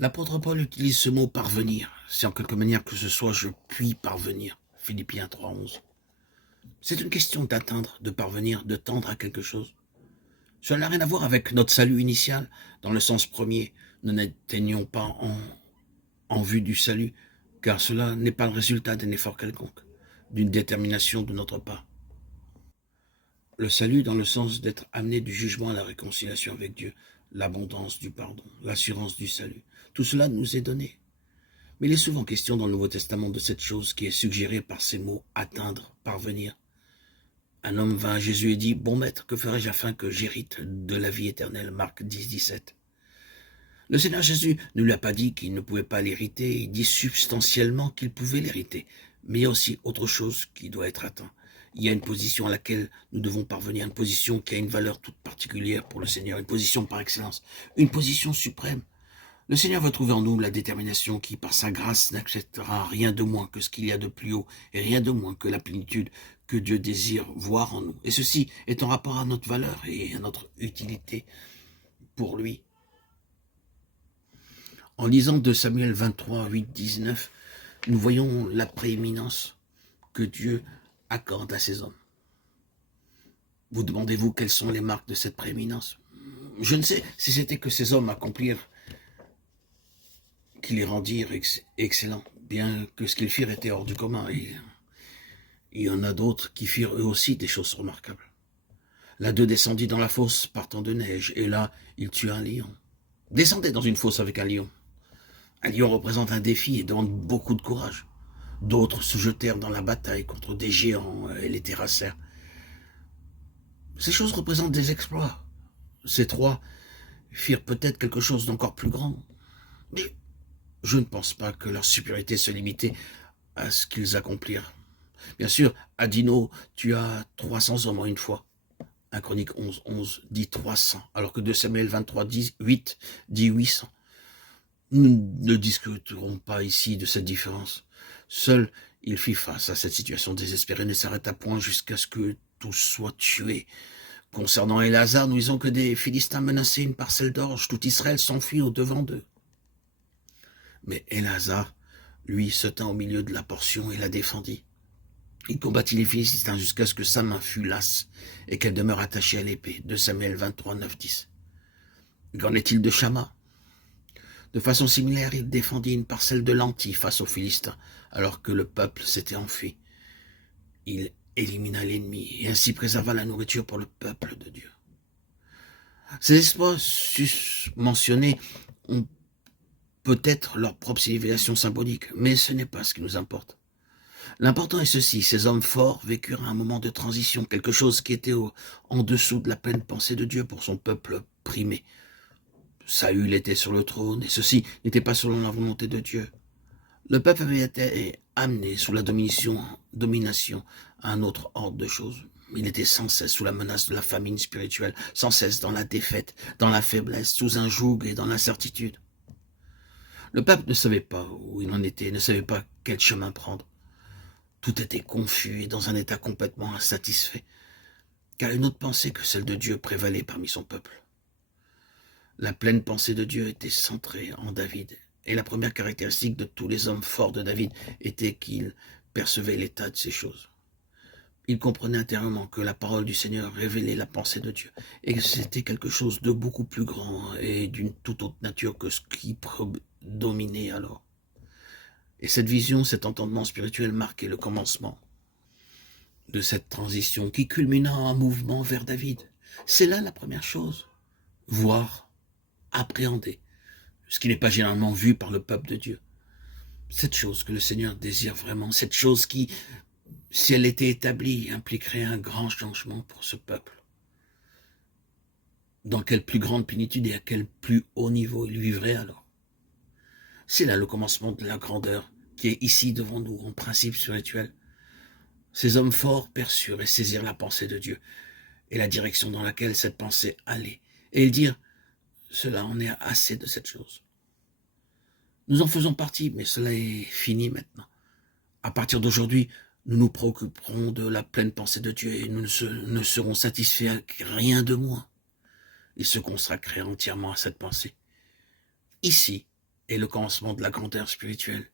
L'apôtre Paul utilise ce mot « parvenir ». C'est en quelque manière que ce soit « je puis parvenir ». Philippiens 3,11. C'est une question d'atteindre, de parvenir, de tendre à quelque chose. Cela n'a rien à voir avec notre salut initial. Dans le sens premier, nous n'atteignons pas en vue du salut, car cela n'est pas le résultat d'un effort quelconque, d'une détermination de notre part. Le salut dans le sens d'être amené du jugement à la réconciliation avec Dieu, l'abondance du pardon, l'assurance du salut. Tout cela nous est donné. Mais il est souvent question dans le Nouveau Testament de cette chose qui est suggérée par ces mots « atteindre »,« parvenir ». Un homme vint à Jésus et dit « Bon maître, que ferai-je afin que j'hérite de la vie éternelle » Marc 10, 17. Le Seigneur Jésus ne lui a pas dit qu'il ne pouvait pas l'hériter, il dit substantiellement qu'il pouvait l'hériter. Mais il y a aussi autre chose qui doit être atteint. Il y a une position à laquelle nous devons parvenir, une position qui a une valeur toute particulière pour le Seigneur, une position par excellence, une position suprême. Le Seigneur va trouver en nous la détermination qui, par sa grâce, n'acceptera rien de moins que ce qu'il y a de plus haut et rien de moins que la plénitude que Dieu désire voir en nous. Et ceci est en rapport à notre valeur et à notre utilité pour lui. En lisant 2 Samuel 23, 8, 19, nous voyons la prééminence que Dieu accorde à ses hommes. Vous demandez-vous quelles sont les marques de cette prééminence? Je ne sais si c'était que ces hommes accomplirent, qui les rendirent excellents, bien que ce qu'ils firent était hors du commun. Et il y en a d'autres qui firent eux aussi des choses remarquables. L'un d'eux descendit dans la fosse partant de neige, et là, il tua un lion. Descendez dans une fosse avec un lion. Un lion représente un défi et demande beaucoup de courage. D'autres se jetèrent dans la bataille contre des géants et les terrassèrent. Ces choses représentent des exploits. Ces trois firent peut-être quelque chose d'encore plus grand. Mais je ne pense pas que leur supériorité se limitait à ce qu'ils accomplirent. Bien sûr, Adino tua 300 hommes en une fois. 1 Chronique 11, 11 dit 300, alors que 2 Samuel 23, 8 dit 800. Nous ne discuterons pas ici de cette différence. Seul, il fit face à cette situation désespérée, ne s'arrêta point jusqu'à ce que tous soient tués. Concernant Éléazar, nous disons que des Philistins menaçaient une parcelle d'orge. Tout Israël s'enfuit au-devant d'eux. Mais Éléazar, lui, se tint au milieu de la portion et la défendit. Il combattit les Philistins jusqu'à ce que sa main fût lasse et qu'elle demeure attachée à l'épée. 2 Samuel 23, 9, 10. Qu'en est-il de Shama? De façon similaire, il défendit une parcelle de lentilles face aux Philistins, alors que le peuple s'était enfui. Il élimina l'ennemi et ainsi préserva la nourriture pour le peuple de Dieu. Ces exploits mentionnés ont peut-être leur propre signification symbolique, mais ce n'est pas ce qui nous importe. L'important est ceci, ces hommes forts vécurent un moment de transition, quelque chose qui était en dessous de la pleine pensée de Dieu pour son peuple primé. Saül était sur le trône, et ceci n'était pas selon la volonté de Dieu. Le peuple avait été amené sous la domination à un autre ordre de choses. Il était sans cesse sous la menace de la famine spirituelle, sans cesse dans la défaite, dans la faiblesse, sous un joug et dans l'incertitude. Le peuple ne savait pas où il en était, ne savait pas quel chemin prendre. Tout était confus et dans un état complètement insatisfait, car une autre pensée que celle de Dieu prévalait parmi son peuple. La pleine pensée de Dieu était centrée en David, et la première caractéristique de tous les hommes forts de David était qu'il percevait l'état de ces choses. Il comprenait intérieurement que la parole du Seigneur révélait la pensée de Dieu, et que c'était quelque chose de beaucoup plus grand et d'une toute autre nature que ce qui dominait alors. Et cette vision, cet entendement spirituel marquait le commencement de cette transition qui culmina en un mouvement vers David. C'est là la première chose, voir, appréhender, ce qui n'est pas généralement vu par le peuple de Dieu. Cette chose que le Seigneur désire vraiment, cette chose qui, si elle était établie, impliquerait un grand changement pour ce peuple. Dans quelle plus grande plénitude et à quel plus haut niveau il vivrait alors? C'est là le commencement de la grandeur qui est ici devant nous en principe spirituel. Ces hommes forts perçurent et saisirent la pensée de Dieu et la direction dans laquelle cette pensée allait. Et ils dirent, cela en est assez de cette chose. Nous en faisons partie, mais cela est fini maintenant. À partir d'aujourd'hui, nous nous préoccuperons de la pleine pensée de Dieu et nous ne serons satisfaits avec rien de moins. Il se consacrait entièrement à cette pensée. Ici est le commencement de la grandeur spirituelle.